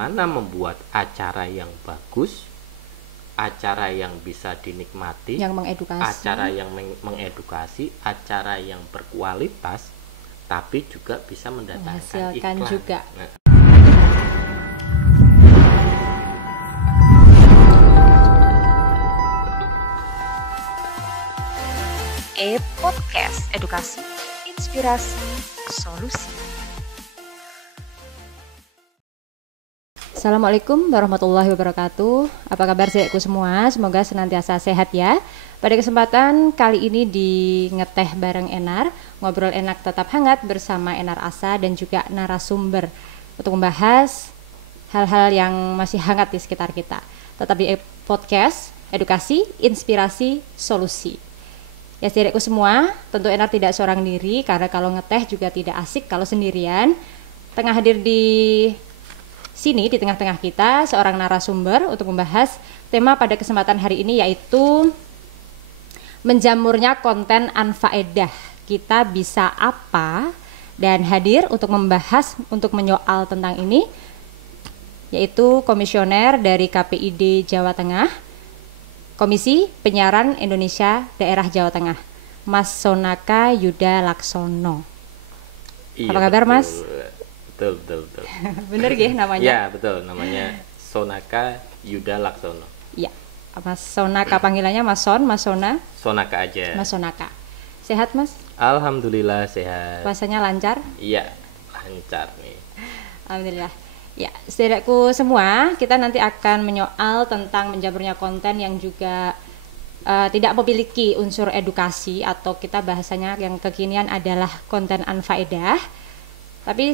bagaimana membuat acara yang bagus, acara yang bisa dinikmati, yang mengedukasi, acara yang mengedukasi, acara yang berkualitas, tapi juga bisa mendatangkan menghasilkan iklan juga. Nah, Podcast edukasi, inspirasi, solusi. Assalamualaikum warahmatullahi wabarakatuh. Apa kabar saudaraku semua? Semoga senantiasa sehat ya. Pada kesempatan kali ini di Ngeteh bareng Enar, ngobrol enak tetap hangat bersama Enar Asa dan juga narasumber untuk membahas hal-hal yang masih hangat di sekitar kita. Tetap di podcast edukasi, inspirasi, solusi. Ya saudaraku semua, tentu Enar tidak seorang diri karena kalau ngeteh juga tidak asik kalau sendirian. Tengah hadir di sini di tengah-tengah kita seorang narasumber untuk membahas tema pada kesempatan hari ini, yaitu menjamurnya konten anfaedah. Kita bisa apa? Dan hadir untuk membahas, untuk menyoal tentang ini, yaitu komisioner dari KPID Jawa Tengah, Komisi Penyiaran Indonesia Daerah Jawa Tengah, Mas Sonaka Yuda Laksono. iya, Apa kabar, betul. Mas? Betul. Bener gih namanya? Ya betul, namanya Sonaka Yuda Laksono. Iya, Mas Sonaka, panggilannya Mas Son, Mas Sona, Sonaka aja. Mas Sonaka. Sehat Mas? Alhamdulillah sehat. Puasanya lancar? Iya, lancar nih. Alhamdulillah. Ya, saudaraku semua, kita nanti akan menyoal tentang menjamurnya konten yang juga tidak memiliki unsur edukasi, atau kita bahasanya yang kekinian adalah konten anfaedah. Tapi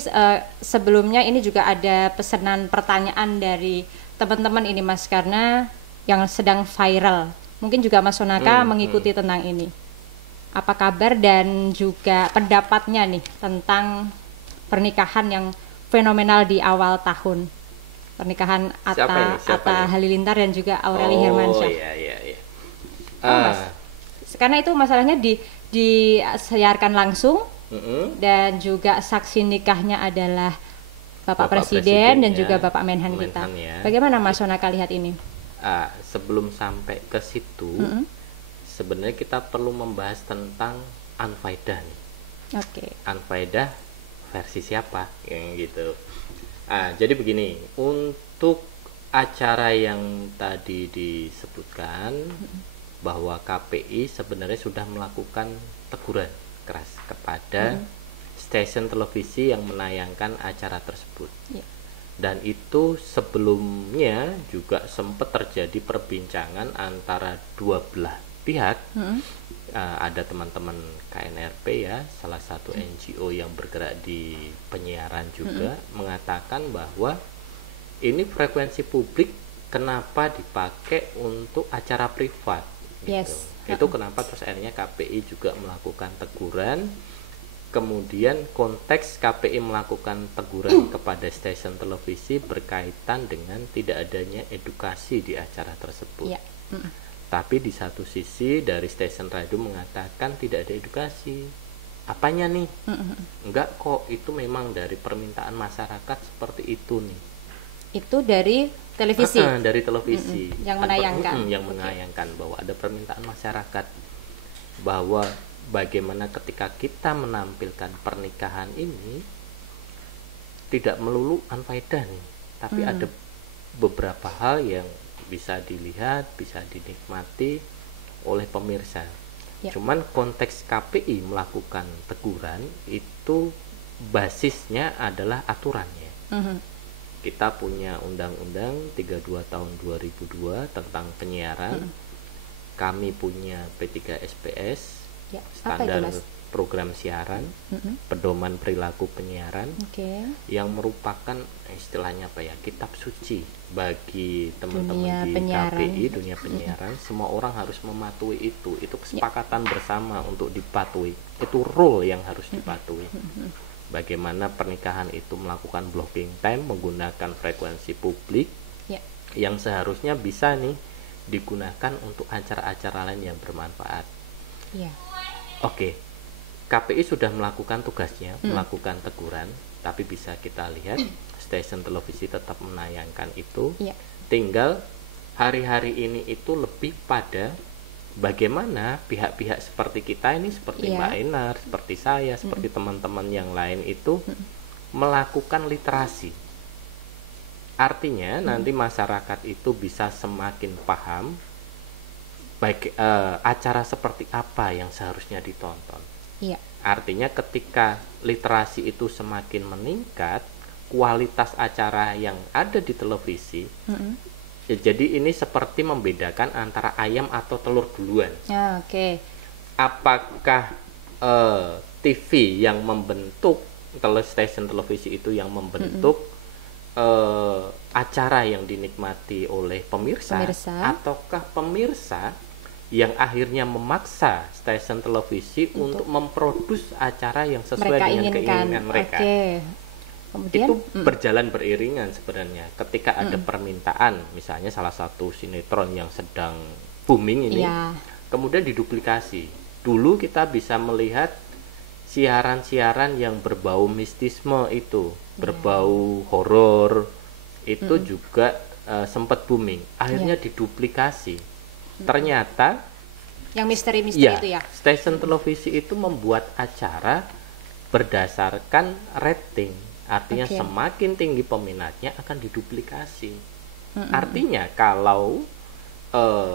sebelumnya ini juga ada pesanan pertanyaan dari teman-teman ini Mas, karena yang sedang viral. Mungkin juga Mas Sonaka mengikuti tentang ini. Apa kabar dan juga pendapatnya nih tentang pernikahan yang fenomenal di awal tahun, pernikahan Atta Halilintar dan juga Aureli Hermansyah. Iya. Mas, karena itu masalahnya disiarkan langsung, dan juga saksi nikahnya adalah Bapak Presiden dan juga Bapak Menhan kita. Ya. Bagaimana Mas Sonaka lihat ini? Sebelum sampai ke situ, sebenarnya kita perlu membahas tentang anfaedah nih. Oke. Anfaedah versi siapa yang gitu. Jadi begini, untuk acara yang tadi disebutkan bahwa KPI sebenarnya sudah melakukan teguran keras kepada stasiun televisi yang menayangkan acara tersebut. Dan itu sebelumnya juga sempat terjadi perbincangan antara dua belah pihak. Ada teman-teman KNRP ya, salah satu NGO yang bergerak di penyiaran juga, mengatakan bahwa ini frekuensi publik kenapa dipakai untuk acara privat gitu. Itu kenapa terus akhirnya KPI juga melakukan teguran. Kemudian konteks KPI melakukan teguran kepada stasiun televisi berkaitan dengan tidak adanya edukasi di acara tersebut. Tapi di satu sisi dari stasiun radio mengatakan tidak ada edukasi. Apanya nih? Enggak kok, itu memang dari permintaan masyarakat seperti itu nih. Itu dari televisi? Dari televisi. Yang menayangkan? Yang menayangkan bahwa ada permintaan masyarakat bahwa bagaimana ketika kita menampilkan pernikahan ini tidak melulu anfaedah nih, tapi ada beberapa hal yang bisa dilihat, bisa dinikmati oleh pemirsa. Cuman konteks KPI melakukan teguran itu basisnya adalah aturannya. Kita punya Undang-Undang 32 tahun 2002 tentang penyiaran. Kami punya P3SPS, standar program siaran, pedoman perilaku penyiaran, yang merupakan istilahnya apa ya, kitab suci bagi teman-teman di KPI, dunia penyiaran. Semua orang harus mematuhi itu kesepakatan bersama untuk dipatuhi, itu rule yang harus dipatuhi. Bagaimana pernikahan itu melakukan blocking time menggunakan frekuensi publik yang seharusnya bisa nih digunakan untuk acara-acara lain yang bermanfaat. Oke, KPI sudah melakukan tugasnya, melakukan teguran, tapi bisa kita lihat stasiun televisi tetap menayangkan itu. Iya. Tinggal hari-hari ini itu lebih pada bagaimana pihak-pihak seperti kita ini, seperti Iya. Mbak Enar, seperti saya, seperti teman-teman yang lain itu melakukan literasi. Artinya nanti masyarakat itu bisa semakin paham baik acara seperti apa yang seharusnya ditonton. Iya. Artinya ketika literasi itu semakin meningkat, kualitas acara yang ada di televisi, ya, jadi ini seperti membedakan antara ayam atau telur duluan. Ya, oke. Apakah TV yang membentuk, stasiun televisi itu yang membentuk acara yang dinikmati oleh pemirsa, ataukah pemirsa yang akhirnya memaksa stasiun televisi untuk memproduksi acara yang sesuai dengan keinginan mereka. Oke. Kemudian Itu berjalan beriringan sebenarnya. Ketika ada permintaan, misalnya salah satu sinetron yang sedang booming ini, kemudian diduplikasi. Dulu kita bisa melihat siaran-siaran yang berbau mistisme itu, berbau horor, itu juga sempat booming. Akhirnya diduplikasi. Ternyata yang misteri-misteri itu ya. Stasiun televisi itu membuat acara berdasarkan rating. Artinya semakin tinggi peminatnya akan diduplikasi. Artinya kalau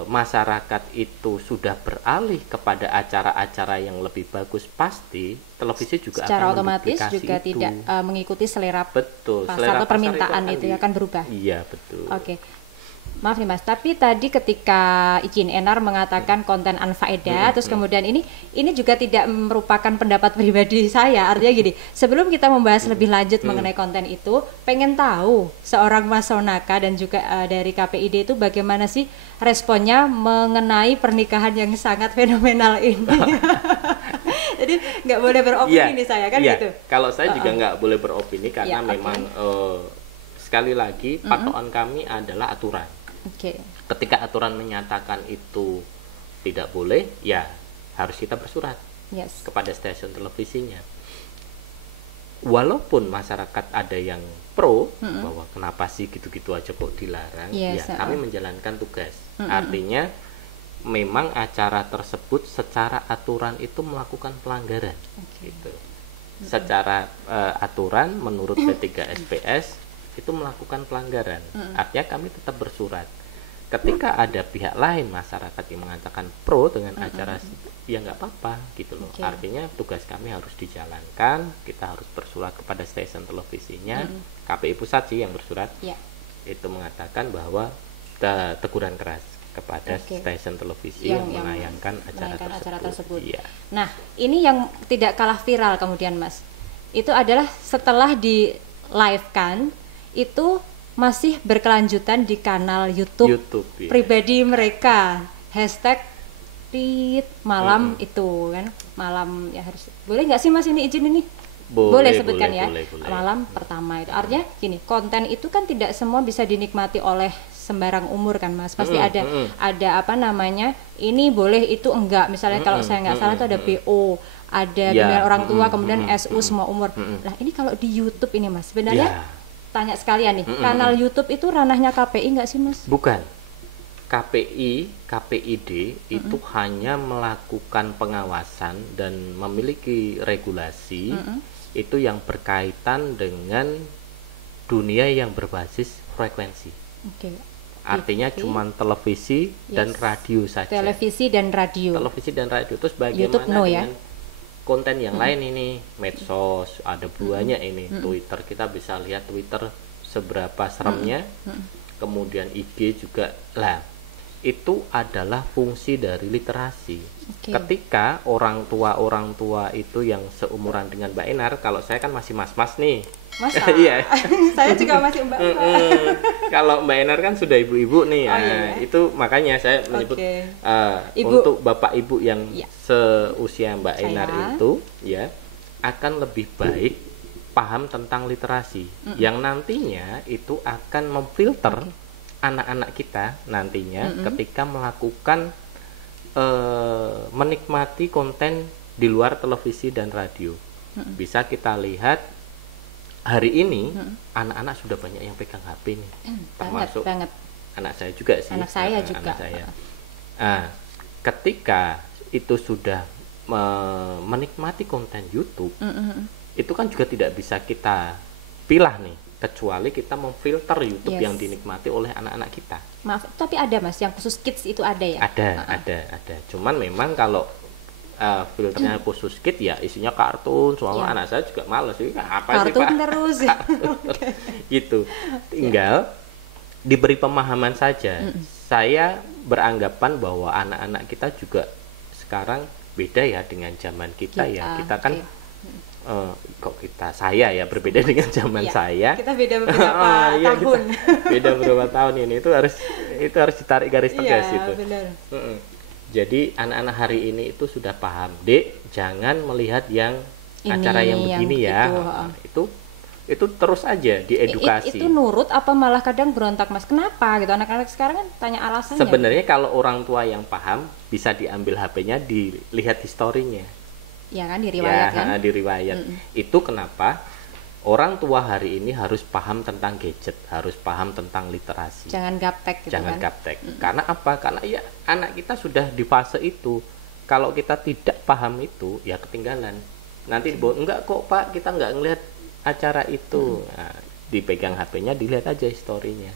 masyarakat itu sudah beralih kepada acara-acara yang lebih bagus, pasti televisi juga secara akan otomatis juga itu. tidak mengikuti selera Betul, pasar selera atau permintaan itu akan berubah. Iya, betul. Oke. Maaf nih Mas, tapi tadi ketika Izin Enar mengatakan konten anfaedah, terus kemudian ini juga tidak merupakan pendapat pribadi saya. Artinya gini, sebelum kita membahas lebih lanjut mengenai konten itu, pengen tahu seorang Mas Sonaka dan juga dari KPID itu bagaimana sih responnya mengenai pernikahan yang sangat fenomenal ini. Jadi nggak boleh beropini nih saya kan gitu. Kalau saya juga nggak boleh beropini karena memang sekali lagi patokan kami adalah aturan. Ketika aturan menyatakan itu tidak boleh, ya harus kita bersurat kepada stasiun televisinya. Walaupun masyarakat ada yang pro bahwa kenapa sih gitu-gitu aja kok dilarang, kami menjalankan tugas. Artinya memang acara tersebut secara aturan itu melakukan pelanggaran, gitu. Secara aturan menurut P3SPS itu melakukan pelanggaran. Artinya kami tetap bersurat. Ketika ada pihak lain masyarakat yang mengatakan pro dengan acara, ya nggak apa-apa gitu loh. Artinya tugas kami harus dijalankan. Kita harus bersurat kepada stasiun televisinya. KPI pusat sih yang bersurat. Itu mengatakan bahwa teguran keras kepada stasiun televisi yang menayangkan acara tersebut. Nah, ini yang tidak kalah viral kemudian Mas. Itu adalah setelah di live kan, itu masih berkelanjutan di kanal YouTube pribadi mereka. #tit malam itu kan, malam ya harus boleh nggak sih Mas ini izin ini? Boleh sebutkan ya. Boleh. Malam pertama itu artinya gini, konten itu kan tidak semua bisa dinikmati oleh sembarang umur kan Mas. Pasti ada apa namanya, ini boleh itu enggak. Misalnya kalau saya nggak salah itu ada BO, ada bimbingan orang tua, kemudian SU semua umur. Nah ini kalau di YouTube ini Mas, sebenarnya tanya sekalian nih, kanal YouTube itu ranahnya KPI nggak sih Mas? Bukan. KPI, KPID itu hanya melakukan pengawasan dan memiliki regulasi itu yang berkaitan dengan dunia yang berbasis frekuensi. Artinya cuma televisi dan radio saja. Televisi dan radio. Terus bagaimana dengan konten yang lain ini, medsos, ada buahnya ini, Twitter, kita bisa lihat Twitter seberapa seremnya, kemudian IG juga lah. Itu adalah fungsi dari literasi. Ketika orang tua itu yang seumuran dengan Mbak Enar, kalau saya kan masih mas-mas nih. Masa? Iya. Saya juga masih mbak. Kalau Mbak Enar kan sudah ibu-ibu nih, itu makanya saya menyebut untuk bapak ibu yang seusia Mbak Enar itu ya akan lebih baik paham tentang literasi yang nantinya itu akan memfilter anak-anak kita nantinya ketika melakukan menikmati konten di luar televisi dan radio. Bisa kita lihat hari ini anak-anak sudah banyak yang pegang HP nih, termasuk banget. anak saya juga sih. Anak saya juga. Anak saya. Nah, ketika itu sudah menikmati konten YouTube, itu kan juga tidak bisa kita pilah nih, kecuali kita memfilter YouTube yang dinikmati oleh anak-anak kita. Maaf, tapi ada Mas yang khusus kids itu ada ya? Ada. Cuman memang kalau filternya khusus kids ya isinya kartun, soalnya anak saya juga males sih, apa kartun sih Pak? Terus. Gitu. Tinggal diberi pemahaman saja. Saya beranggapan bahwa anak-anak kita juga sekarang beda ya dengan zaman kita ya. Kita kan saya ya berbeda dengan zaman saya. Kita beda beberapa tahun. Beda beberapa tahun ini itu harus ditarik garis tegas itu. Benar. Jadi anak-anak hari ini itu sudah paham, Dek, jangan melihat yang acara yang begini ya. Itu terus aja diedukasi. Itu nurut apa malah kadang berontak Mas? Kenapa gitu? Anak-anak sekarang kan tanya alasannya. Sebenarnya kalau orang tua yang paham bisa diambil HP-nya, dilihat historinya. Ya kan, diriwayat kan? Diriwayat. Itu kenapa orang tua hari ini harus paham tentang gadget, harus paham tentang literasi. Jangan gaptek gitu. Jangan gaptek. Karena apa? Karena ya anak kita sudah di fase itu. Kalau kita tidak paham itu, ya ketinggalan. Nanti dibawa, enggak kok Pak, kita enggak ngelihat acara itu. Nah, dipegang HP-nya, dilihat aja historinya.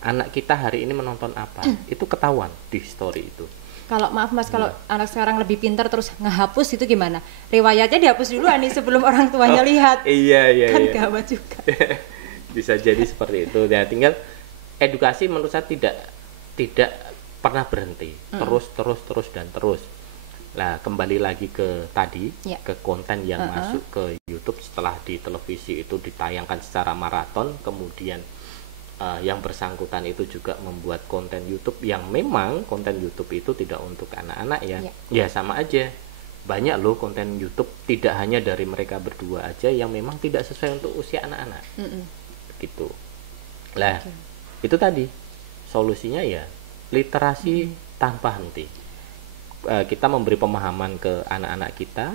Anak kita hari ini menonton apa? Itu ketahuan di story itu. Kalau maaf Mas, kalau anak sekarang lebih pintar terus ngehapus itu gimana? Riwayatnya dihapus dulu nih sebelum orang tuanya lihat. Iya. Kan gawat juga. Bisa jadi seperti itu. Ya, tinggal edukasi menurut saya tidak pernah berhenti. Terus dan terus. Nah, kembali lagi ke tadi, ke konten yang masuk ke YouTube setelah di televisi itu ditayangkan secara maraton, kemudian yang bersangkutan itu juga membuat konten YouTube yang memang konten YouTube itu tidak untuk anak-anak ya. Ya sama aja. Banyak loh konten YouTube tidak hanya dari mereka berdua aja yang memang tidak sesuai untuk usia anak-anak. Gitu. Lah, itu tadi solusinya ya literasi tanpa henti. Kita memberi pemahaman ke anak-anak kita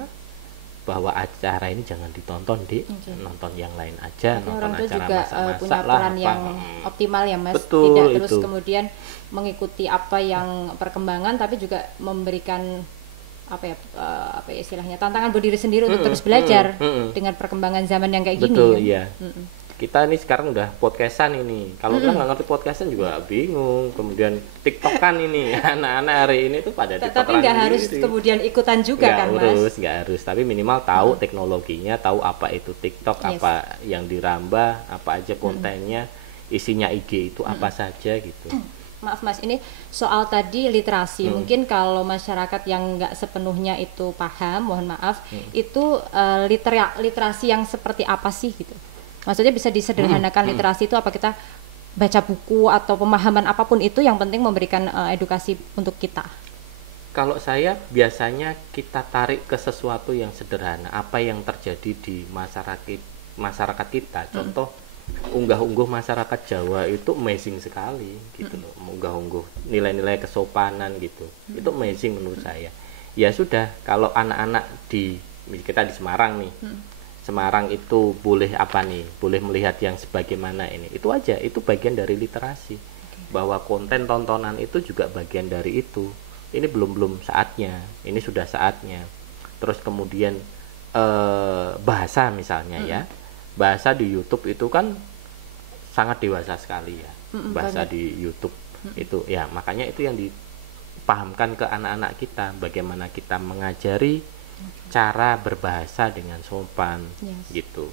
bahwa acara ini jangan ditonton, Dik. Nonton yang lain aja. Tapi nonton orang tua acara juga masak-masak punya peran yang optimal ya Mas. Betul, tidak terus itu. kemudian mengikuti apa yang perkembangan, tapi juga memberikan apa ya istilahnya tantangan buat diri sendiri untuk terus belajar dengan perkembangan zaman yang kayak betul, gini. Iya. Kita ini sekarang udah podcastan ini. Kalau kita nggak ngerti podcastan juga bingung. Kemudian TikTokan ini anak-anak hari ini tuh pada TikTok. Tapi nggak harus kemudian ikutan juga kan Mas? Nggak harus. Tapi minimal tahu teknologinya, tahu apa itu TikTok, apa yang dirambah, apa aja kontennya, isinya IG itu apa saja gitu. Maaf Mas, ini soal tadi literasi. Mungkin kalau masyarakat yang nggak sepenuhnya itu paham, mohon maaf, itu literasi yang seperti apa sih gitu? Maksudnya bisa disederhanakan literasi itu apa, kita baca buku atau pemahaman apapun itu, yang penting memberikan edukasi untuk kita. Kalau saya biasanya kita tarik ke sesuatu yang sederhana, apa yang terjadi di masyarakat kita. Contoh unggah-ungguh masyarakat Jawa itu amazing sekali gitu loh. Unggah-ungguh nilai-nilai kesopanan gitu. Itu amazing menurut saya. Ya sudah, kalau anak-anak kita di Semarang nih. Semarang itu boleh apa nih? Boleh melihat yang sebagaimana ini. Itu aja, itu bagian dari literasi. Bahwa konten tontonan itu juga bagian dari itu. Ini belum saatnya, ini sudah saatnya. Terus kemudian bahasa misalnya ya. Bahasa di YouTube itu kan sangat dewasa sekali ya. Bahasa di YouTube itu ya, makanya itu yang dipahamkan ke anak-anak kita, bagaimana kita mengajari cara berbahasa dengan sopan gitu.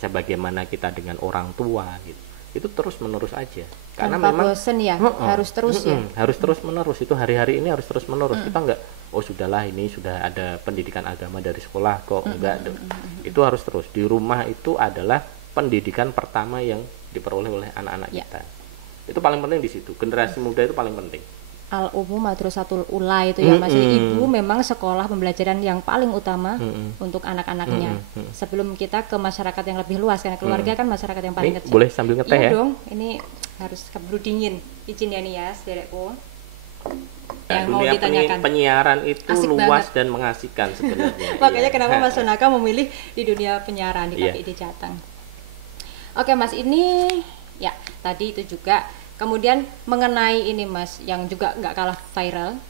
Bagaimana kita dengan orang tua gitu. Itu terus menerus aja. Karena tanpa memang bosen ya, harus terus ya. Harus terus menerus, itu hari-hari ini harus terus menerus. Kita enggak, oh sudahlah ini sudah ada pendidikan agama dari sekolah kok, enggak. Itu harus terus. Di rumah itu adalah pendidikan pertama yang diperoleh oleh anak-anak kita. Itu paling penting di situ. Generasi muda itu paling penting. Al-Ummu Madrasatul Ula itu ya Mas. Ibu memang sekolah pembelajaran yang paling utama untuk anak-anaknya. Sebelum kita ke masyarakat yang lebih luas, karena keluarga kan masyarakat yang paling kecil. Boleh sambil ngeteh ya? dong, ini harus keburu dingin. Izin ya nih ya, saudaraku. Yang mau dunia ditanyakan. Penyiaran itu Asik luas banget. dan mengasihkan sebenarnya. Makanya kenapa Mas Sonaka memilih di dunia penyiaran di KPID Jateng? Oke Mas, ini ya tadi itu juga. Kemudian mengenai ini Mas, yang juga nggak kalah viral,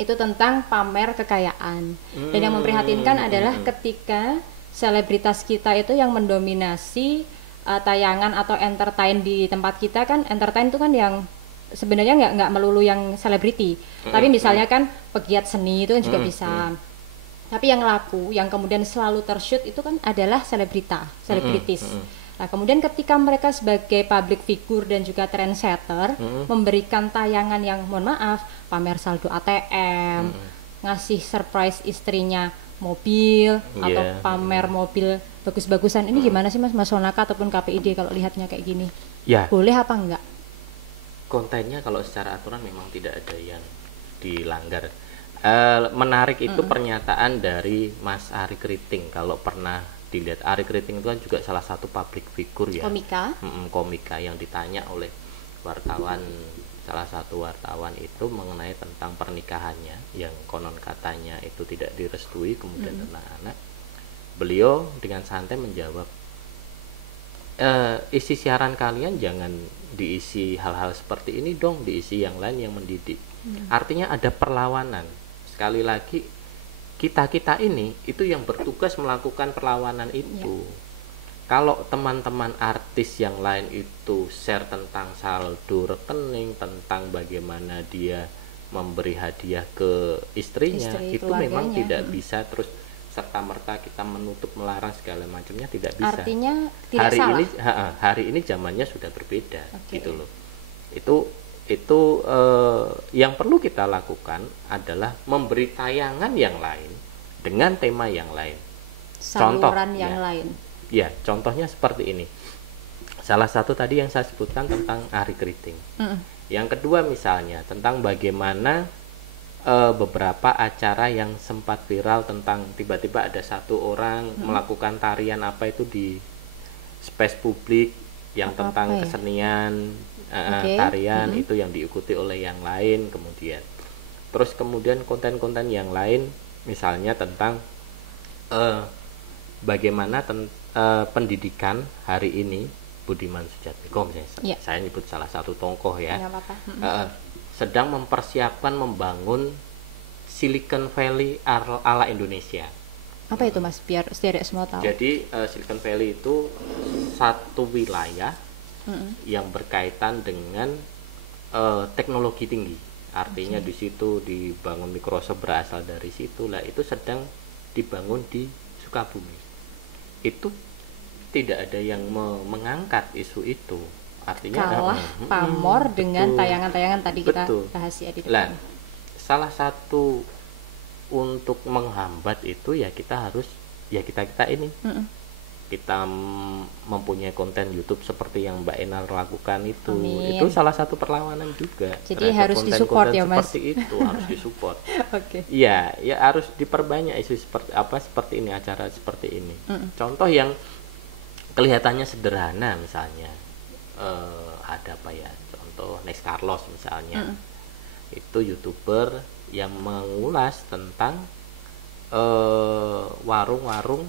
itu tentang pamer kekayaan. Dan yang memprihatinkan adalah ketika selebritas kita itu yang mendominasi tayangan atau entertain di tempat kita. Kan entertain itu kan yang sebenarnya nggak melulu yang selebriti, tapi misalnya kan pegiat seni itu kan juga bisa. Tapi yang laku, yang kemudian selalu tershoot itu kan adalah selebritis. Nah, kemudian ketika mereka sebagai public figure dan juga trendsetter memberikan tayangan yang mohon maaf, pamer saldo ATM, ngasih surprise istrinya mobil atau pamer mobil bagus-bagusan, ini gimana sih Mas Sonaka ataupun KPID kalau lihatnya kayak gini? Ya. Boleh apa enggak? Kontennya kalau secara aturan memang tidak ada yang dilanggar. Menarik itu pernyataan dari Mas Ari Kriting. Kalau pernah dilihat, Ari Kriting itu kan juga salah satu public figure ya, komika yang ditanya oleh wartawan, salah satu wartawan itu mengenai tentang pernikahannya yang konon katanya itu tidak direstui, kemudian tentang anak. Beliau dengan santai menjawab, isi siaran kalian jangan diisi hal-hal seperti ini dong, diisi yang lain yang mendidik. Artinya ada perlawanan. Sekali lagi, kita ini itu yang bertugas melakukan perlawanan itu. Kalau teman-teman artis yang lain itu share tentang saldo rekening, tentang bagaimana dia memberi hadiah ke istrinya, itu memang tidak bisa terus serta merta kita menutup, melarang segala macamnya, tidak bisa. Artinya tidak salah. Hari ini zamannya sudah berbeda, gitu loh. Itu yang perlu kita lakukan adalah memberi tayangan yang lain dengan tema yang lain, saluran yang lain. Ya, contohnya seperti ini. Salah satu tadi yang saya sebutkan tentang Ari Kriting. Yang kedua misalnya tentang bagaimana beberapa acara yang sempat viral tentang tiba-tiba ada satu orang melakukan tarian apa itu di space publik yang tentang kesenian, tarian itu yang diikuti oleh yang lain. Kemudian konten-konten yang lain misalnya tentang bagaimana pendidikan hari ini, Budiman Sujatmiko misalnya, saya nyebut salah satu tokoh ya, sedang mempersiapkan membangun Silicon Valley ala Indonesia. Apa itu Mas, biar sederek semua tahu? Jadi Silicon Valley itu satu wilayah yang berkaitan dengan teknologi tinggi. Artinya di situ dibangun Microsoft, berasal dari situ lah. Itu sedang dibangun di Sukabumi. Itu tidak ada yang mengangkat isu itu. Artinya kalah pamor dengan tayangan-tayangan tadi kita bahas ya di depan. Salah satu untuk menghambat itu ya kita harus kita ini kita mempunyai konten YouTube seperti yang Mbak Enal lakukan itu. Itu salah satu perlawanan juga. Jadi harus disupport ya Mas. Seperti itu harus disupport. Ya harus diperbanyak isu seperti ini, acara seperti ini. Contoh yang kelihatannya sederhana misalnya ada apa ya? Contoh Next Carlos misalnya. Itu YouTuber yang mengulas tentang warung-warung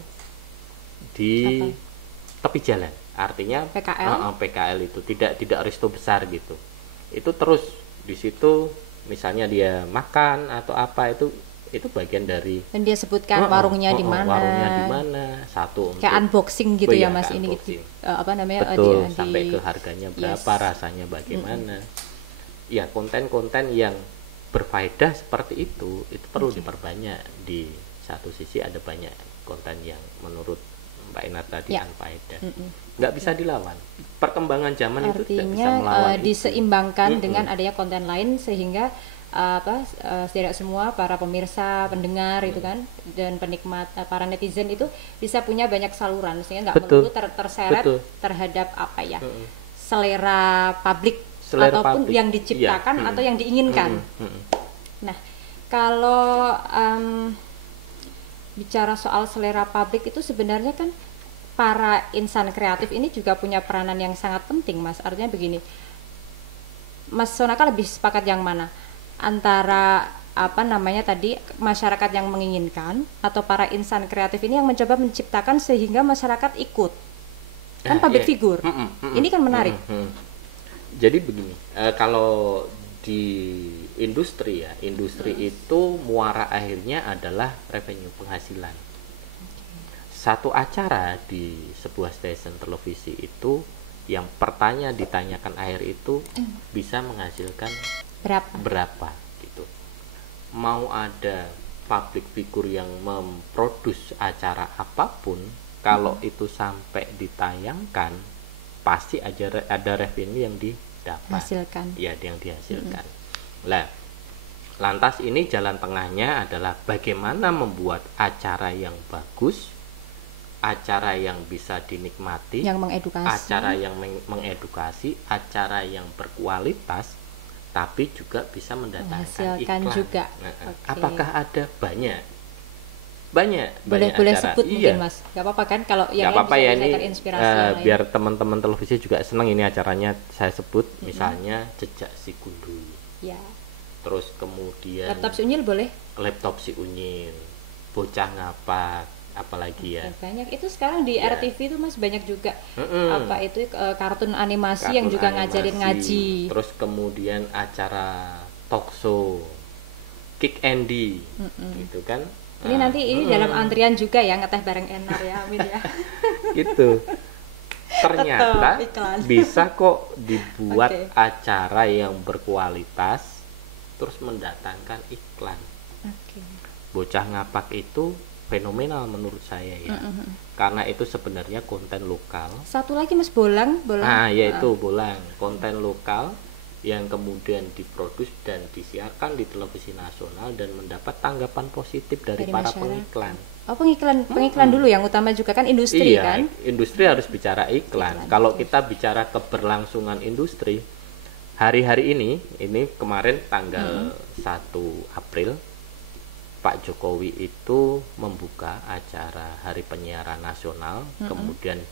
di tepi jalan, artinya PKL itu tidak resto besar gitu. Itu terus di situ misalnya dia makan atau apa itu bagian dari, dan dia sebutkan warungnya di mana, satu untuk kayak unboxing gitu ya Mas, ini gitu, betul, sampai ke harganya berapa, rasanya bagaimana. Ya, konten-konten yang berfaedah seperti itu perlu diperbanyak. Di satu sisi ada banyak konten yang menurut Mbak Ina tadi unfaedah, nggak bisa dilawan. Perkembangan zaman itu tidak bisa melawan. Diseimbangkan dengan adanya konten lain sehingga tidak semua para pemirsa, pendengar itu kan, dan penikmat, para netizen itu bisa punya banyak saluran sehingga nggak melulu terseret terhadap selera publik ataupun yang diciptakan atau yang diinginkan. Nah, kalau bicara soal selera publik itu sebenarnya kan para insan kreatif ini juga punya peranan yang sangat penting Mas. Artinya begini, Mas Sonaka lebih sepakat yang mana? Antara tadi masyarakat yang menginginkan atau para insan kreatif ini yang mencoba menciptakan sehingga masyarakat ikut? kan public figure. Ini kan menarik. Jadi begini, kalau di industri ya, industri itu muara akhirnya adalah revenue, penghasilan. Satu acara di sebuah stasiun televisi itu yang pertanyaan ditanyakan akhir itu bisa menghasilkan berapa gitu. Mau ada public figure yang memproduksi acara apapun, kalau itu sampai ditayangkan pasti ada revenue yang didapat, ya, yang dihasilkan. Lah, lantas ini jalan tengahnya adalah bagaimana membuat acara yang bagus, acara yang bisa dinikmati, yang mengedukasi, acara yang mengedukasi, acara yang berkualitas, tapi juga bisa mendatangkan iklan juga. Apakah ada banyak boleh acara. Sebut mungkin Mas, nggak apa-apa kan kalau yang apa-apa ya, ini biar lain. Teman-teman televisi juga senang ini acaranya saya sebut, misalnya Jejak Si Gundul ya. Terus kemudian Laptop Si Unyil boleh, Laptop Si Unyil, Bocah Ngapak, apalagi ya banyak itu sekarang di RTV itu Mas, banyak juga apa itu kartun animasi yang juga ngajarin ngaji. Terus kemudian acara talk show Kick Andy gitu kan. Ini nanti ini dalam antrian juga ya, ngeteh bareng Enar ya, amin ya. Gitu. Ternyata bisa kok dibuat acara yang berkualitas terus mendatangkan iklan. Bocah Ngapak itu fenomenal menurut saya ya. Karena itu sebenarnya konten lokal. Satu lagi Mas, Bolang. Yaitu Bolang, konten lokal yang kemudian diproduksi dan disiarkan di televisi nasional dan mendapat tanggapan positif dari para pengiklan. Pengiklan dulu yang utama juga kan industri kan? Industri harus bicara iklan. Kalau kita bicara keberlangsungan industri, hari-hari ini kemarin tanggal 1 April Pak Jokowi itu membuka acara Hari Penyiaran Nasional, kemudian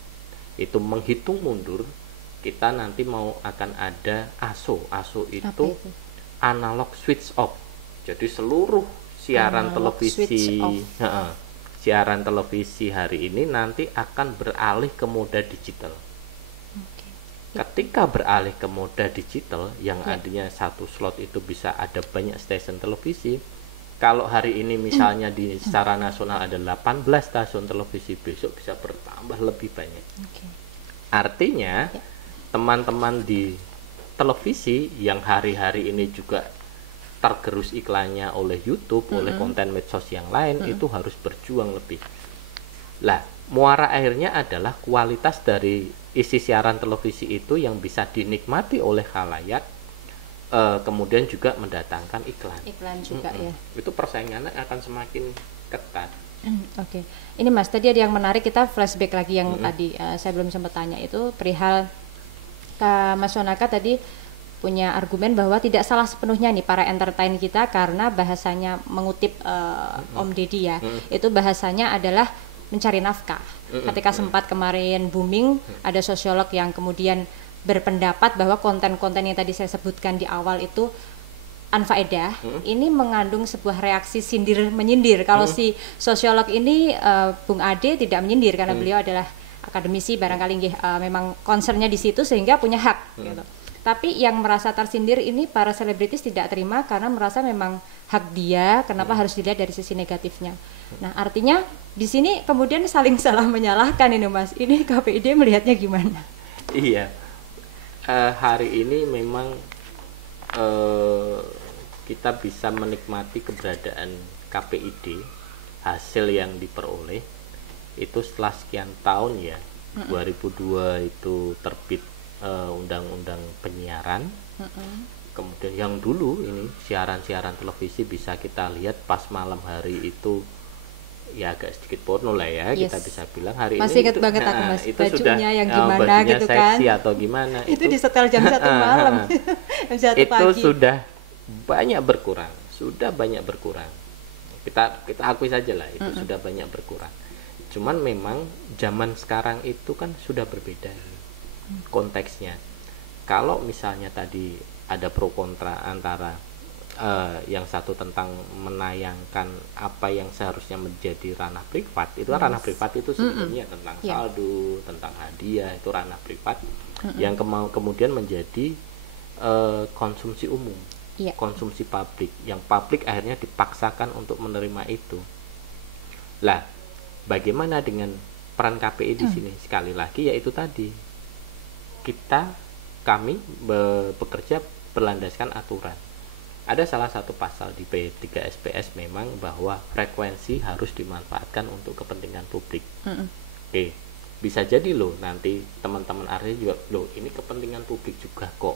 itu menghitung mundur. Kita nanti akan ada ASO itu analog switch off. Jadi seluruh siaran televisi hari ini nanti akan beralih ke moda digital. Ketika beralih ke moda digital yang artinya satu slot itu bisa ada banyak stasiun televisi. Kalau hari ini misalnya secara nasional ada 18 stasiun televisi, besok bisa bertambah lebih banyak. Artinya teman-teman di televisi yang hari-hari ini juga tergerus iklannya oleh YouTube, oleh konten medsos yang lain, itu harus berjuang lebih. Lah, muara akhirnya adalah kualitas dari isi siaran televisi itu yang bisa dinikmati oleh khalayak, kemudian juga mendatangkan iklan juga ya. Itu persaingannya akan semakin ketat. Ini Mas, tadi ada yang menarik, kita flashback lagi yang tadi saya belum sempat tanya, itu perihal masyarakat tadi punya argumen bahwa tidak salah sepenuhnya nih para entertain kita karena bahasanya mengutip Om Deddy ya, itu bahasanya adalah mencari nafkah. Ketika sempat kemarin booming, ada sosiolog yang kemudian berpendapat bahwa konten-konten yang tadi saya sebutkan di awal itu anfaedah, ini mengandung sebuah reaksi sindir menyindir. Kalau si sosiolog ini Bung Ade tidak menyindir karena beliau adalah akademisi, barangkali memang concernnya di situ sehingga punya hak gitu. Tapi yang merasa tersindir ini para selebritis tidak terima karena merasa memang hak dia, kenapa harus dilihat dari sisi negatifnya. Nah, artinya di sini kemudian saling salah menyalahkan ini Mas. Ini KPID melihatnya gimana? Iya. Hari ini memang kita bisa menikmati keberadaan KPID, hasil yang diperoleh itu setelah sekian tahun ya. 2002 itu terbit undang-undang penyiaran. Kemudian yang dulu ini siaran-siaran televisi bisa kita lihat pas malam hari itu ya agak sedikit porno lah ya, kita bisa bilang hari masih ini ingat banget aku Mas, itu bajunya sudah yang gimana bajunya gitu seksi kan atau gimana itu disetel jam 1 malam jam 1 itu pagi. sudah banyak berkurang, kita akui saja lah itu sudah banyak berkurang. Cuman memang zaman sekarang itu kan sudah berbeda konteksnya. Kalau misalnya tadi ada pro kontra antara yang satu tentang menayangkan apa yang seharusnya menjadi ranah privat. Itu kan ranah privat itu sebenarnya tentang saldo, tentang hadiah, itu ranah privat yang kemudian menjadi konsumsi umum, konsumsi publik, yang publik akhirnya dipaksakan untuk menerima itu. Lah, bagaimana dengan peran KPI di sini? Sekali lagi yaitu tadi, kami bekerja berlandaskan aturan. Ada salah satu pasal di P3 SPS memang bahwa frekuensi harus dimanfaatkan untuk kepentingan publik. Oke, bisa jadi loh nanti teman-teman artis juga, loh ini kepentingan publik juga kok.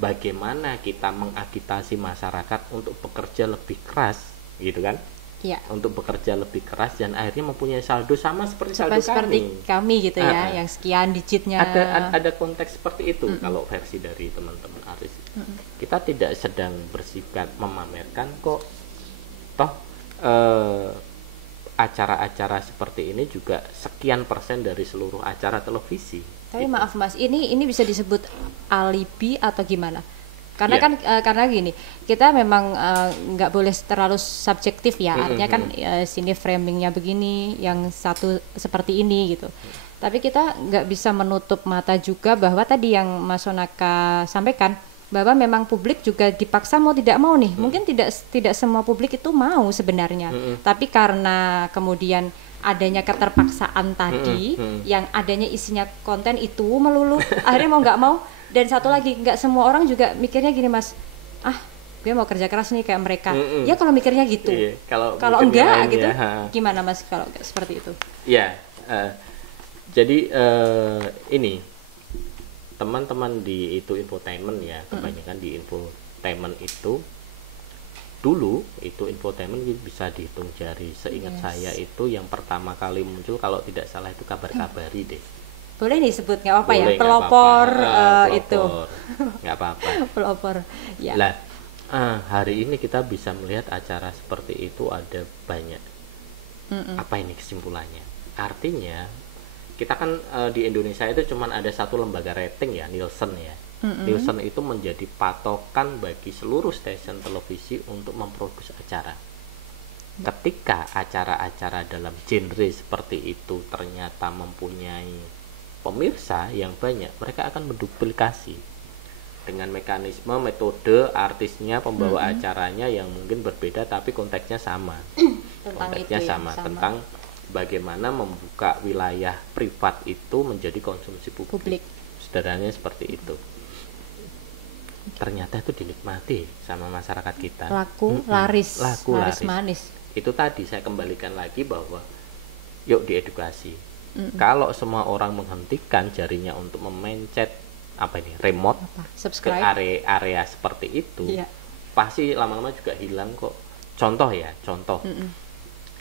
Bagaimana kita mengagitasi masyarakat untuk bekerja lebih keras, gitu kan? Untuk bekerja lebih keras dan akhirnya mempunyai saldo sama seperti saldo kami gitu ya, yang sekian digitnya. Ada konteks seperti itu. Kalau versi dari teman-teman artis, kita tidak sedang bersifat memamerkan kok, toh acara-acara seperti ini juga sekian persen dari seluruh acara televisi. Tapi gitu. Maaf Mas, ini bisa disebut alibi atau gimana? Karena kan karena gini, kita memang nggak boleh terlalu subjektif ya. Artinya kan sini framingnya begini, yang satu seperti ini gitu. Tapi kita nggak bisa menutup mata juga bahwa tadi yang Mas Sonaka sampaikan, bahwa memang publik juga dipaksa mau tidak mau nih. Mungkin tidak semua publik itu mau sebenarnya. Tapi karena kemudian adanya keterpaksaan tadi, yang adanya isinya konten itu melulu, akhirnya mau nggak mau. Dan satu lagi, nggak semua orang juga mikirnya gini Mas, gue mau kerja keras nih kayak mereka. Ya kalau mikirnya gitu. Kalau enggak gitu, gimana Mas kalau seperti itu? Jadi ini teman-teman di itu infotainment ya, kebanyakan di infotainment itu dulu itu infotainment bisa dihitung jari. Seingat saya itu yang pertama kali muncul kalau tidak salah itu Kabar-Kabari deh. Boleh nih sebut nggak apa-apa ya, pelopor itu nggak apa-apa. Pelopor ya. Lah hari ini kita bisa melihat acara seperti itu ada banyak. Apa ini kesimpulannya? Artinya kita kan di Indonesia itu cuma ada satu lembaga rating ya, Nielsen ya. Nielsen itu menjadi patokan bagi seluruh stasiun televisi untuk memproduksi acara. Ketika acara-acara dalam genre seperti itu ternyata mempunyai pemirsa yang banyak, mereka akan menduplikasi dengan mekanisme, metode, artisnya, pembawa acaranya yang mungkin berbeda tapi konteksnya sama. Konteksnya sama tentang bagaimana membuka wilayah privat itu menjadi konsumsi publik. Sederhananya seperti itu. Ternyata itu dinikmati sama masyarakat kita. Laris manis. Itu tadi saya kembalikan lagi bahwa yuk diedukasi. Kalau semua orang menghentikan jarinya untuk memencet remote ke area seperti itu, pasti lama-lama juga hilang kok. Contoh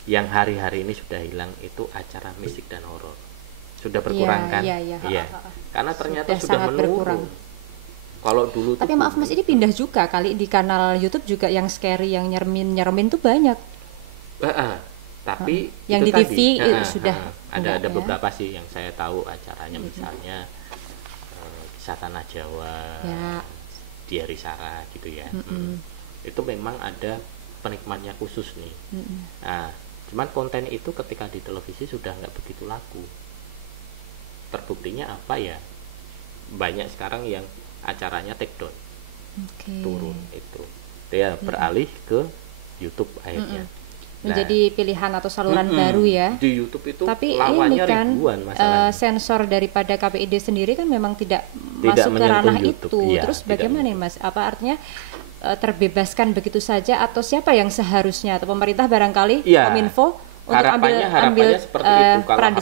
yang hari-hari ini sudah hilang itu acara mistik dan horor. Sudah berkurang kan? Iya. Karena ternyata sudah menurun. Kalau dulu tapi maaf Mas, ini pindah juga kali di kanal YouTube juga yang scary, yang nyermin tuh banyak. Tapi yang itu di TV tadi, sudah ada beberapa sih yang saya tahu acaranya, misalnya Kisah Tanah Jawa, Diari Sarah gitu ya. Itu memang ada penikmatnya khusus nih. Nah, cuman konten itu ketika di televisi sudah nggak begitu laku. Terbuktinya apa ya? Banyak sekarang yang acaranya take down, turun itu. Dia beralih ke YouTube akhirnya. Menjadi pilihan atau saluran baru ya. Di YouTube itu tapi lawannya ini kan ribuan sensor daripada KPID sendiri kan memang tidak masuk ke ranah YouTube. itu. Terus bagaimana nih Mas? Apa artinya terbebaskan begitu saja atau siapa yang seharusnya, atau pemerintah barangkali, Kominfo untuk ambil seperti itu. Kalau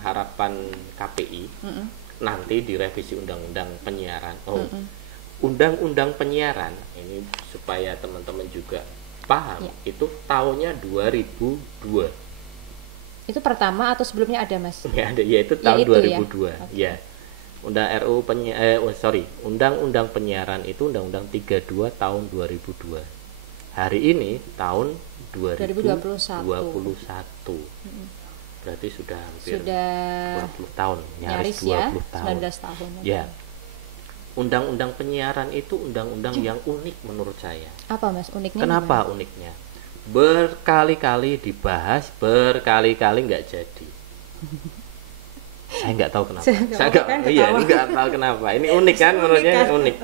harapan KPI nanti direvisi undang-undang penyiaran. Undang-undang penyiaran ini supaya teman-teman juga paham, itu tahunnya 2002. Itu pertama atau sebelumnya ada Mas? Ya ada, yaitu tahun 2002 ya. Undang-undang penyiaran itu Undang-Undang 32 tahun 2002. Hari ini tahun 2021. Berarti sudah hampir 20 tahun, nyaris 20 tahun. 19 tahun. Ya. undang-undang penyiaran itu undang-undang yang unik menurut saya. Apa Mas uniknya? Kenapa uniknya? Berkali-kali dibahas, berkali-kali nggak jadi. Saya nggak tahu kenapa. Nggak tahu kenapa. Ini unik kan, menurutnya unik.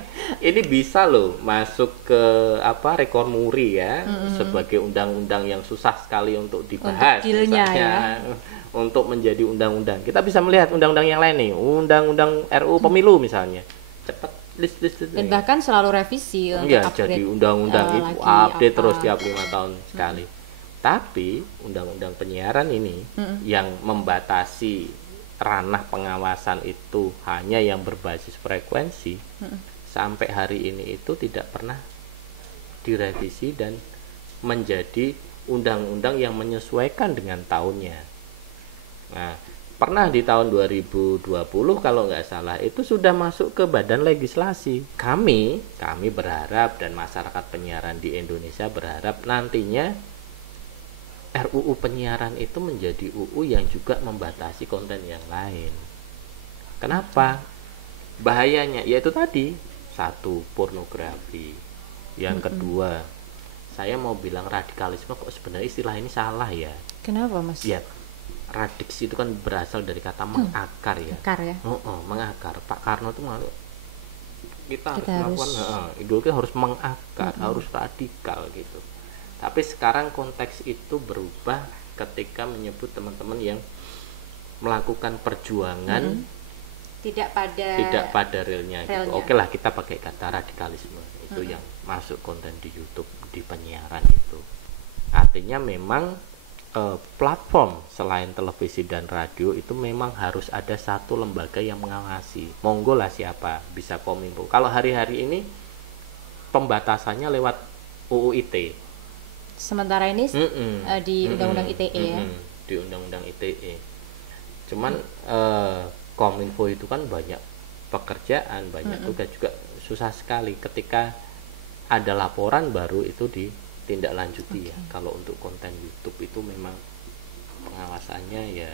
Ini bisa loh masuk ke rekor muri ya, sebagai undang-undang yang susah sekali untuk dibahas. Untuk ya. Untuk menjadi undang-undang. Kita bisa melihat undang-undang yang lain nih, undang-undang RUU Pemilu misalnya. Cepat list. Dan bahkan selalu revisi untuk upgrade. Jadi undang-undang itu update terus tiap 5 tahun sekali. Tapi undang-undang penyiaran ini yang membatasi ranah pengawasan itu hanya yang berbasis frekuensi, sampai hari ini itu tidak pernah direvisi dan menjadi undang-undang yang menyesuaikan dengan tahunnya. Nah, pernah di tahun 2020 kalau nggak salah itu sudah masuk ke badan legislasi. Kami berharap, dan masyarakat penyiaran di Indonesia berharap nantinya RUU penyiaran itu menjadi UU yang juga membatasi konten yang lain. Kenapa? Bahayanya yaitu tadi, satu, pornografi. Yang kedua, saya mau bilang radikalisme, kok sebenarnya istilah ini salah ya. Kenapa Mas? Ya, radix itu kan berasal dari kata mengakar ya. Akar ya. Mengakar. Pak Karno itu kita harus melakukan ideologi harus mengakar, harus radikal gitu. Tapi sekarang konteks itu berubah ketika menyebut teman-teman yang melakukan perjuangan tidak pada realnya. Gitu. Oke lah, kita pakai kata radikalisme itu yang masuk konten di YouTube, di penyiaran itu. Artinya memang platform selain televisi dan radio itu memang harus ada satu lembaga yang mengawasi. Monggo lah siapa, bisa Kominfo. Kalau hari-hari ini pembatasannya lewat UU ITE. Sementara ini di Undang-Undang ITE ya. Di Undang-Undang ITE. Cuman Kominfo itu kan banyak pekerjaan, banyak tugas juga, susah sekali ketika ada laporan baru itu ditindaklanjuti ya. Kalau untuk konten YouTube itu memang pengawasannya ya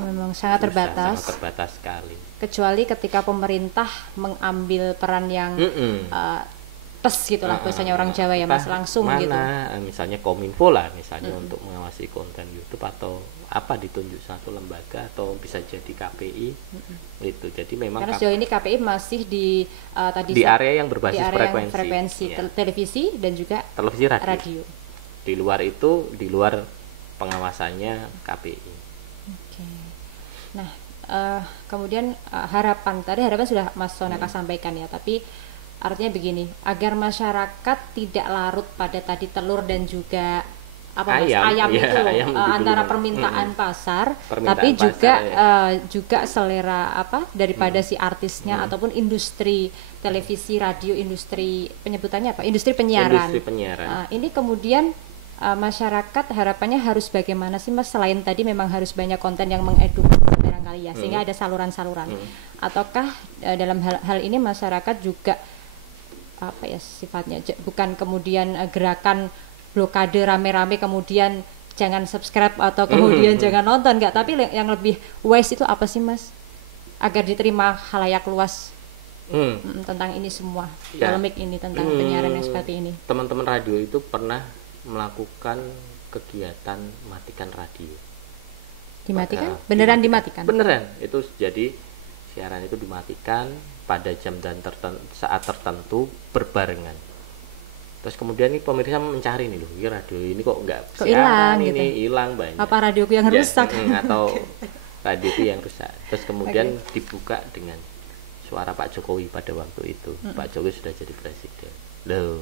memang sangat terbatas. Sangat terbatas sekali. Kecuali ketika pemerintah mengambil peran yang gitulah bahasanya orang Jawa ya Mas, langsung mana, gitu. Misalnya Kominfo lah misalnya untuk mengawasi konten YouTube, atau apa ditunjuk satu lembaga, atau bisa jadi KPI itu. Jadi memang karena sejauh ini KPI masih di area yang berbasis frekuensi ya. Televisi dan juga televisi radio. Di luar itu, di luar pengawasannya KPI. Oke. Nah, kemudian harapan sudah Mas Sonaka sampaikan ya, tapi artinya begini, agar masyarakat tidak larut pada tadi telur dan juga ayam itu antara permintaan pasar, tapi juga selera daripada si artisnya ataupun industri televisi, radio, industri penyebutannya industri penyiaran. Ini kemudian masyarakat harapannya harus bagaimana sih Mas, selain tadi memang harus banyak konten yang mengedukasi barangkali ya, sehingga ada saluran-saluran, ataukah dalam hal ini masyarakat juga sifatnya bukan kemudian gerakan blokade rame-rame kemudian jangan subscribe atau kemudian jangan nonton, enggak, tapi yang lebih wise itu apa sih Mas, agar diterima khalayak luas tentang ini semua, polemik ini tentang penyiaran yang seperti ini. Teman-teman radio itu pernah melakukan kegiatan matikan radio. Dimatikan? Beneran dimatikan? Beneran, itu jadi siaran itu dimatikan pada jam dan saat tertentu berbarengan. Terus kemudian nih pemirsa mencari nih, loh, radio ini kok nggak siaran, ini hilang banyak. Apa radioku yang rusak? Atau radio itu yang rusak. Terus kemudian dibuka dengan suara Pak Jokowi pada waktu itu. Pak Jokowi sudah jadi presiden. Loh,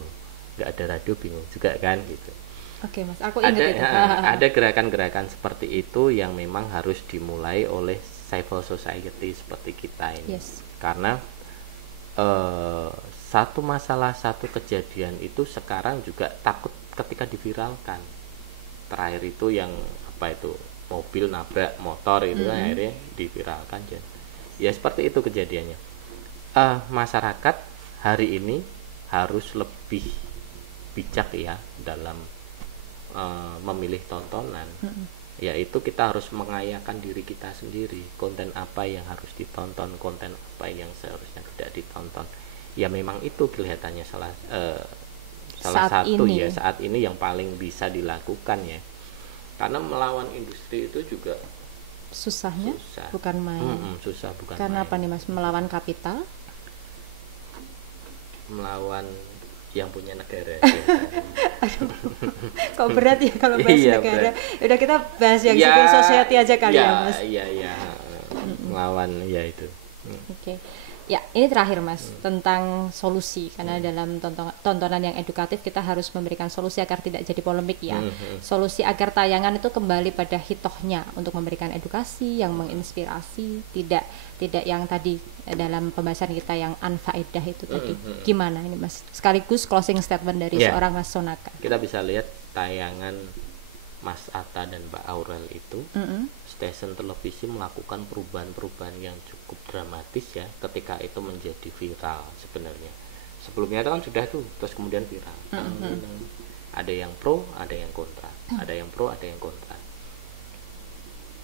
nggak ada radio, bingung juga kan gitu. Oke Mas, aku ingat itu. Ada gerakan-gerakan seperti itu yang memang harus dimulai oleh civil society seperti kita ini. Yes. Karena satu masalah, satu kejadian itu sekarang juga takut ketika diviralkan. Terakhir itu yang mobil nabrak motor itu akhirnya diviralkan. Ya seperti itu kejadiannya. Masyarakat hari ini harus lebih bijak ya dalam memilih tontonan. yaitu kita harus mengayakan diri kita sendiri, konten apa yang harus ditonton, konten apa yang seharusnya tidak ditonton. Ya memang itu kelihatannya salah satu ini. ya saat ini yang paling bisa dilakukan ya, karena melawan industri itu juga Susahnya susah. bukan main. Susah bukan Karena main. apa nih Mas? Melawan kapital? Melawan yang punya negara. Kok berat ya kalau bahas Iya, negara? berat. Udah kita bahas yang Ya, civil society aja kali ya Mas. Iya. Melawan ya itu. Oke. Ya, ini terakhir Mas, tentang solusi, karena dalam tontonan yang edukatif kita harus memberikan solusi agar tidak jadi polemik ya. Solusi agar tayangan itu kembali pada hitohnya untuk memberikan edukasi yang menginspirasi, tidak yang tadi dalam pembahasan kita yang anfaedah itu tadi. Gimana ini Mas? Sekaligus closing statement dari seorang Mas Sonaka. Kita bisa lihat tayangan Mas Atta dan Mbak Aurel itu. Stasiun televisi melakukan perubahan-perubahan yang cukup dramatis ya ketika itu menjadi viral sebenarnya. Sebelumnya itu kan sudah tuh, terus kemudian viral. Ada yang pro, ada yang kontra. Ada yang pro, ada yang kontra.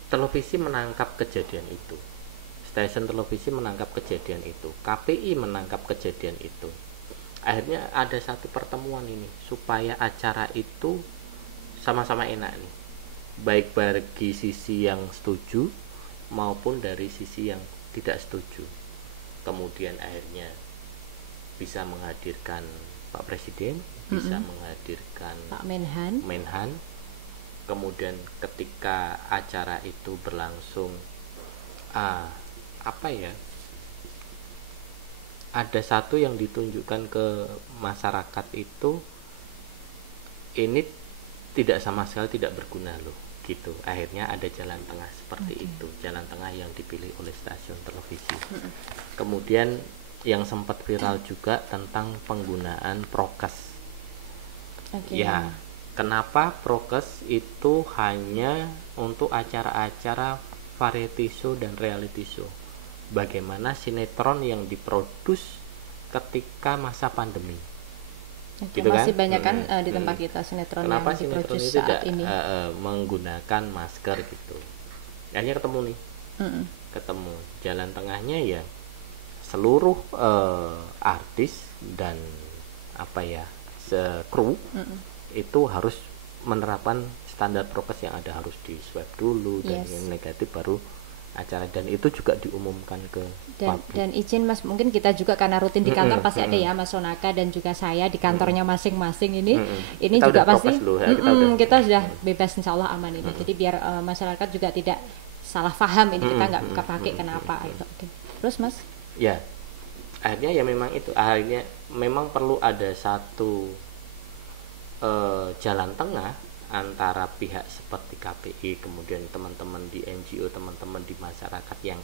Televisi menangkap kejadian itu. Stasiun televisi menangkap kejadian itu. KPI menangkap kejadian itu. Akhirnya ada satu pertemuan ini supaya acara itu sama-sama enak nih, baik bagi sisi yang setuju maupun dari sisi yang tidak setuju. Kemudian akhirnya bisa menghadirkan Pak Presiden, bisa menghadirkan Pak Menhan. Kemudian ketika acara itu berlangsung ada satu yang ditunjukkan ke masyarakat itu, ini tidak sama sekali tidak berguna loh gitu. Akhirnya ada jalan tengah seperti itu, jalan tengah yang dipilih oleh stasiun televisi. Kemudian yang sempat viral juga tentang penggunaan prokes. Ya, kenapa prokes itu hanya untuk acara-acara variety show dan reality show? Bagaimana sinetron yang diproduksi ketika masa pandemi? Gitu masih kan? banyak kan di tempat kita sinetron Kenapa yang sinetron diproduksi itu tidak saat ini. menggunakan masker gitu? Akhirnya ketemu nih, ketemu jalan tengahnya ya seluruh artis dan kru itu harus menerapkan standar prokes yang ada, harus di swab dulu dan yang negatif baru acara, dan itu juga diumumkan ke publik. Dan izin Mas, mungkin kita juga karena rutin di kantor pasti ada ya Mas Sonaka dan juga saya di kantornya masing-masing ini Kita juga udah pasti loh, kita sudah bebas insya Allah aman ini. Jadi biar masyarakat juga tidak salah paham ini kita nggak pakai kenapa itu. Terus Mas? Ya, akhirnya ya memang itu, akhirnya memang perlu ada satu jalan tengah antara pihak seperti KPI, kemudian teman-teman di NGO, teman-teman di masyarakat yang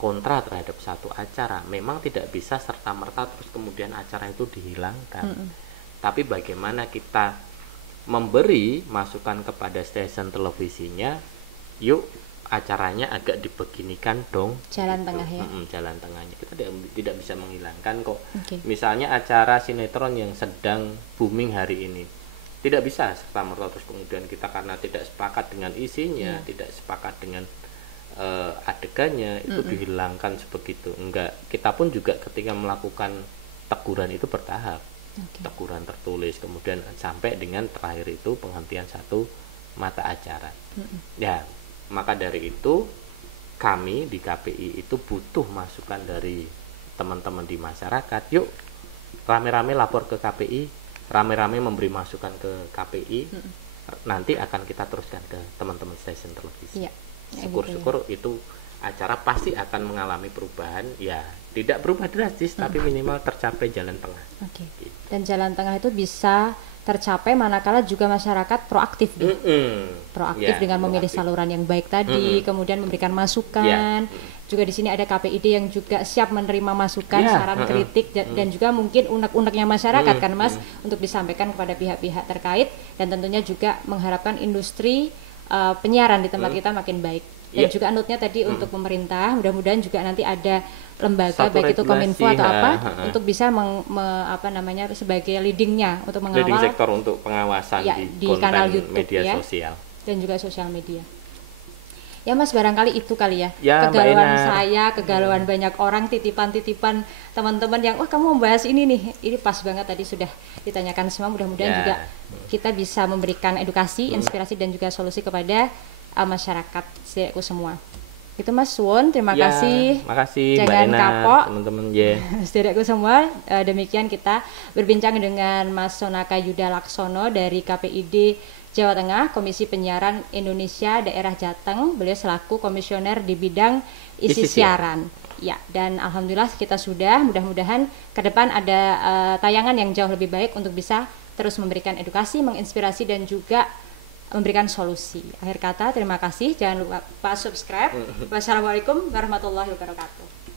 kontra terhadap satu acara. Memang tidak bisa serta-merta terus kemudian acara itu dihilangkan. Tapi bagaimana kita memberi masukan kepada stasiun televisinya, yuk acaranya agak dibeginikan dong. Jalan gitu. tengah ya. Jalan tengahnya kita tidak bisa menghilangkan kok. Misalnya acara sinetron yang sedang booming hari ini, tidak bisa serta-merta terus kemudian kita karena tidak sepakat dengan isinya, tidak sepakat dengan adegannya itu dihilangkan sebegitu. Enggak, kita pun juga ketika melakukan teguran itu bertahap. Teguran tertulis, kemudian sampai dengan terakhir itu penghentian satu mata acara. Ya, maka dari itu kami di KPI itu butuh masukan dari teman-teman di masyarakat. Yuk rame-rame lapor ke KPI, rame-rame memberi masukan ke KPI, nanti akan kita teruskan ke teman-teman stasiun televisi. Syukur-syukur itu acara pasti akan mengalami perubahan, ya tidak berubah drastis, tapi minimal tercapai jalan tengah. Gitu. Dan jalan tengah itu bisa tercapai manakala juga masyarakat proaktif, proaktif dengan memilih saluran yang baik tadi, kemudian memberikan masukan. Juga di sini ada KPID yang juga siap menerima masukan, saran, kritik, dan juga mungkin unek-uneknya masyarakat kan Mas, untuk disampaikan kepada pihak-pihak terkait, dan tentunya juga mengharapkan industri penyiaran di tempat kita makin baik. Dan juga anutnya tadi untuk pemerintah, mudah-mudahan juga nanti ada lembaga baik itu Kominfo atau untuk bisa sebagai leadingnya untuk mengawal leading sektor untuk pengawasan di konten kanal YouTube media sosial dan juga sosial media. Ya Mas, barangkali itu kali ya, Ya, Mbak kegalauan Enar. saya, kegalauan banyak orang, titipan-titipan teman-teman yang wah kamu membahas ini nih, ini pas banget tadi sudah ditanyakan semua. Mudah-mudahan Ya. juga kita bisa memberikan edukasi, inspirasi dan juga solusi kepada masyarakat saudaraku semua. Itu Mas Suwon, terima Ya, kasih. makasih Mbak Jangan Enar, kapok. teman-teman ya. Saudaraku semua, demikian kita berbincang dengan Mas Sonaka Yuda Laksono dari KPID Jawa Tengah, Komisi Penyiaran Indonesia Daerah Jateng. Beliau selaku komisioner di bidang isi Isi siaran. Ya, dan alhamdulillah kita sudah, mudah-mudahan ke depan ada tayangan yang jauh lebih baik untuk bisa terus memberikan edukasi, menginspirasi dan juga memberikan solusi. Akhir kata, terima kasih. Jangan lupa subscribe. Wassalamualaikum warahmatullahi wabarakatuh.